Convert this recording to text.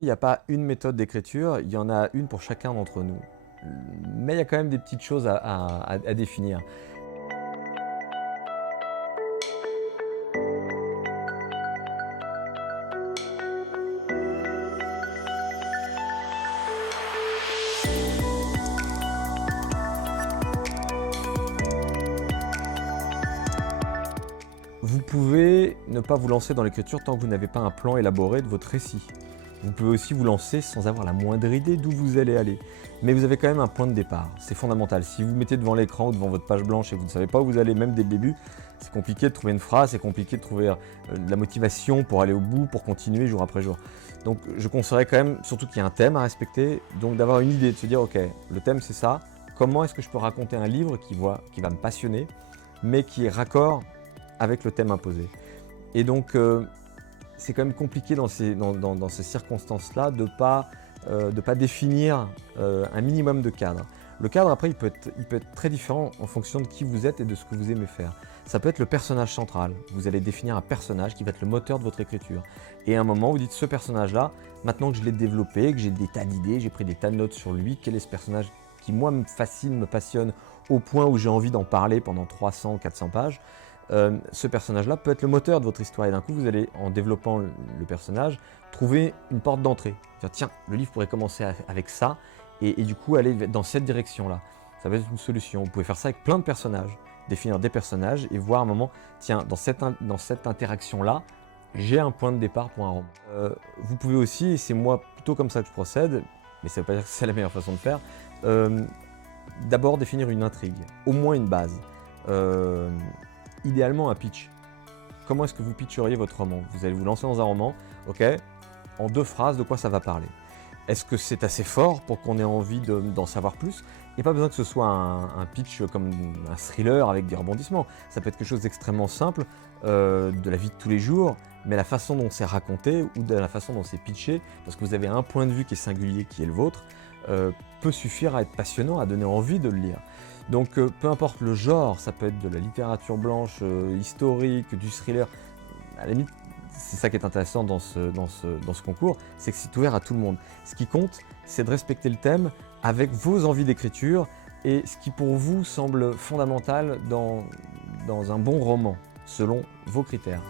Il n'y a pas une méthode d'écriture, il y en a une pour chacun d'entre nous. Mais il y a quand même des petites choses à définir. Vous pouvez ne pas vous lancer dans l'écriture tant que vous n'avez pas un plan élaboré de votre récit. Vous pouvez aussi vous lancer sans avoir la moindre idée d'où vous allez aller. Mais vous avez quand même un point de départ, c'est fondamental. Si vous vous mettez devant l'écran ou devant votre page blanche et que vous ne savez pas où vous allez, même dès le début, c'est compliqué de trouver une phrase, c'est compliqué de trouver de la motivation pour aller au bout, pour continuer jour après jour. Donc je conseillerais quand même, surtout qu'il y a un thème à respecter, donc d'avoir une idée, de se dire ok, le thème c'est ça, comment est-ce que je peux raconter un livre qui va me passionner, mais qui est raccord avec le thème imposé. Et donc, c'est quand même compliqué dans ces circonstances-là de ne pas définir un minimum de cadre. Le cadre, après, il peut être très différent en fonction de qui vous êtes et de ce que vous aimez faire. Ça peut être le personnage central. Vous allez définir un personnage qui va être le moteur de votre écriture. Et à un moment, vous dites, ce personnage-là, maintenant que je l'ai développé, que j'ai des tas d'idées, j'ai pris des tas de notes sur lui, quel est ce personnage qui, moi, me fascine, me passionne, au point où j'ai envie d'en parler pendant 300, 400 pages. Ce personnage-là peut être le moteur de votre histoire. Et d'un coup, vous allez, en développant le personnage, trouver une porte d'entrée. Tiens, le livre pourrait commencer avec ça, et du coup aller dans cette direction-là. Ça va être une solution. Vous pouvez faire ça avec plein de personnages, définir des personnages et voir à un moment, tiens, dans cette interaction-là, j'ai un point de départ pour un roman. Vous pouvez aussi, et c'est moi plutôt comme ça que je procède, mais ça ne veut pas dire que c'est la meilleure façon de faire, d'abord définir une intrigue, au moins une base. Idéalement un pitch. Comment est-ce que vous pitcheriez votre roman? Vous allez vous lancer dans un roman, ok, en 2 phrases, de quoi ça va parler? Est-ce que c'est assez fort pour qu'on ait envie d'en savoir plus? Il n'y a pas besoin que ce soit un pitch comme un thriller avec des rebondissements. Ça peut être quelque chose d'extrêmement simple, de la vie de tous les jours, mais la façon dont c'est raconté ou de la façon dont c'est pitché, parce que vous avez un point de vue qui est singulier, qui est le vôtre, peut suffire à être passionnant, à donner envie de le lire. Donc peu importe le genre, ça peut être de la littérature blanche, historique, du thriller, à la limite, c'est ça qui est intéressant dans ce concours, c'est que c'est ouvert à tout le monde. Ce qui compte, c'est de respecter le thème avec vos envies d'écriture et ce qui pour vous semble fondamental dans un bon roman, selon vos critères.